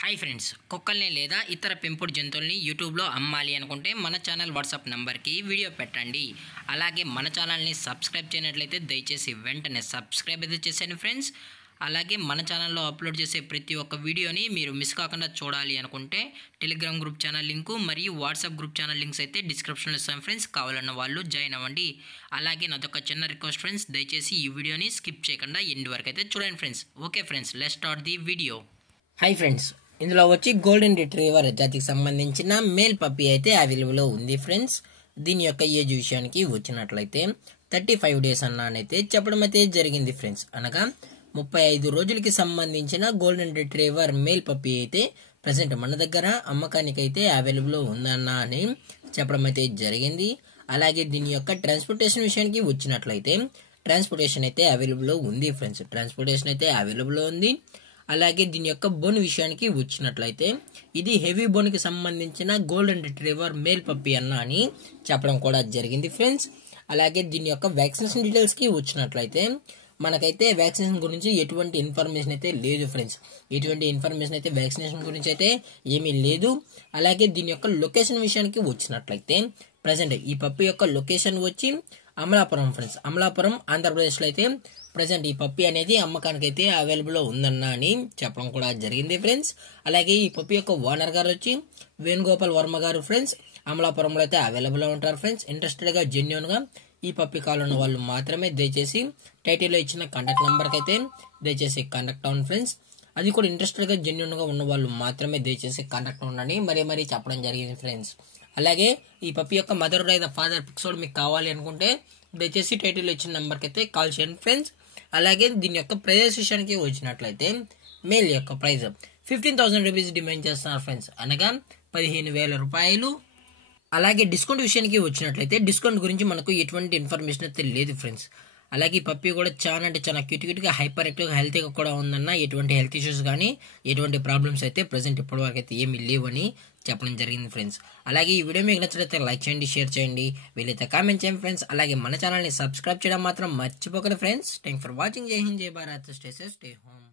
Hi friends, కుక్కల్ని లేదా ఇతర పెంపుడు జంతువుల్ని యూట్యూబ్లో అమ్మాలి అనుకుంటే మన ఛానల్ వాట్సాప్ నెంబర్కి వీడియో పెట్టండి. అలాగే మన ఛానల్ని సబ్స్క్రైబ్ చేయనట్లయితే దయచేసి వెంటనే సబ్స్క్రైబ్ అయితే చేసేయండి ఫ్రెండ్స్. అలాగే మన ఛానల్లో అప్లోడ్ చేసే ప్రతి ఒక్క వీడియోని మీరు మిస్ కాకుండా చూడాలి అనుకుంటే టెలిగ్రామ్ గ్రూప్ ఛానల్ లింకు మరియు వాట్సాప్ గ్రూప్ ఛానల్ లింక్స్ అయితే డిస్క్రిప్షన్లో ఇస్తాను ఫ్రెండ్స్. కావాలన్న వాళ్ళు జాయిన్ అవ్వండి. అలాగే నాదొక చిన్న రిక్వెస్ట్ ఫ్రెండ్స్, దయచేసి ఈ వీడియోని స్కిప్ చేయకుండా ఎండ్ వరకు అయితే చూడండి friends. Okay friends, let's start the video. Hi friends, ఇందులో వచ్చి గోల్డెన్ రిట్రీవర్ జాతికి సంబంధించిన మేల్ పప్పీ అయితే అవైలబుల్లో ఉంది ఫ్రెండ్స్. దీని యొక్క ఏజ్ విషయానికి వచ్చినట్లయితే 35 డేస్ అన్నానైతే చెప్పడం అయితే జరిగింది ఫ్రెండ్స్. అనగా 35 రోజులకి సంబంధించిన గోల్డెన్ రిట్రీవర్ మేల్ పప్పీ అయితే ప్రజెంట్ మన దగ్గర అమ్మకానికి అయితే అవైలబుల్లో ఉందన్నా అని చెప్పడం అయితే జరిగింది. అలాగే దీని యొక్క ట్రాన్స్పోర్టేషన్ విషయానికి వచ్చినట్లయితే ట్రాన్స్పోర్టేషన్ అయితే అవైలబుల్లో ఉంది ఫ్రెండ్స్. ట్రాన్స్పోర్టేషన్ అయితే అవైలబుల్లో ఉంది. అలాగే దీని యొక్క బోన్ విషయానికి వచ్చినట్లయితే ఇది హెవీ బోన్కి సంబంధించిన గోల్డెన్ రిట్రీవర్ మేల్ పప్పీ అన్న అని చెప్పడం కూడా జరిగింది ఫ్రెండ్స్. అలాగే దీని యొక్క వ్యాక్సినేషన్ డీటెయిల్స్కి వచ్చినట్లయితే మనకైతే వ్యాక్సినేషన్ గురించి ఎటువంటి ఇన్ఫర్మేషన్ అయితే లేదు ఫ్రెండ్స్. ఎటువంటి ఇన్ఫర్మేషన్ అయితే వ్యాక్సినేషన్ గురించి అయితే ఏమీ లేదు. అలాగే దీని యొక్క లొకేషన్ విషయానికి వచ్చినట్లయితే ప్రజెంట్ ఈ పప్పీ యొక్క లొకేషన్ వచ్చి అమలాపురం ఫ్రెండ్స్. అమలాపురం ఆంధ్రప్రదేశ్లో అయితే ప్రజెంట్ ఈ పప్పీ అనేది అమ్మకానికి అయితే అవైలబుల్లో ఉందన్న అని చెప్పడం కూడా జరిగింది ఫ్రెండ్స్. అలాగే ఈ పప్పీ యొక్క ఓనర్ గారు వచ్చి వేణుగోపాల్ వర్మ గారు ఫ్రెండ్స్. అమలాపురంలో అయితే అవైలబుల్లో ఉంటారు ఫ్రెండ్స్. ఇంట్రెస్టెడ్గా జెన్యూన్గా ఈ పప్పీ కావాలన్న వాళ్ళు మాత్రమే దయచేసి టైటిల్లో ఇచ్చిన కాంటాక్ట్ నెంబర్కి అయితే దయచేసి కాంటాక్ట్ అవ్వండి ఫ్రెండ్స్. అది కూడా ఇంట్రెస్టెడ్గా జెన్యూన్గా ఉన్న వాళ్ళు మాత్రమే దయచేసి కాంటాక్ట్ ఉండండి మరీ చెప్పడం జరిగింది ఫ్రెండ్స్. అలాగే ఈ పప్పీ యొక్క మదర్ లేదా ఫాదర్ పిక్స్ కూడా మీకు కావాలి అనుకుంటే దయచేసి టైటిల్లో ఇచ్చిన నెంబర్కి అయితే కాల్ చేయండి ఫ్రెండ్స్. అలాగే దీని యొక్క ప్రైజెస్ విషయానికి వచ్చినట్లయితే మేల్ యొక్క ప్రైజ్ 15,000 రూపీస్ డిమాండ్ చేస్తున్నారు ఫ్రెండ్స్. అనగా 15,000 రూపాయలు. అలాగే డిస్కౌంట్ విషయానికి వచ్చినట్లయితే డిస్కౌంట్ గురించి మనకు ఎటువంటి ఇన్ఫర్మేషన్ అయితే లేదు ఫ్రెండ్స్. అలాగే ఈ పప్పీ కూడా చాలా అంటే చాలా క్యూట్గా హైపర్ యాక్టివ్గా హెల్తీగా కూడా ఉందన్న ఎటువంటి హెల్త్ ఇష్యూస్ కానీ ఎటువంటి ప్రాబ్లమ్స్ అయితే ప్రజెంట్ ఇప్పటివరకు అయితే ఏమీ లేవని చెప్పడం జరిగింది ఫ్రెండ్స్. అలాగే ఈ వీడియో మీకు నచ్చినట్లయితే లైక్ చేయండి, షేర్ చేయండి, వీలైతే కామెంట్ చేయండి ఫ్రెండ్స్. అలాగే మన ఛానల్ని సబ్స్క్రైబ్ చేయడం మాత్రం మర్చిపోకండి ఫ్రెండ్స్. Thank for watching. జై హింద్, జై Bharat, stay safe, stay home.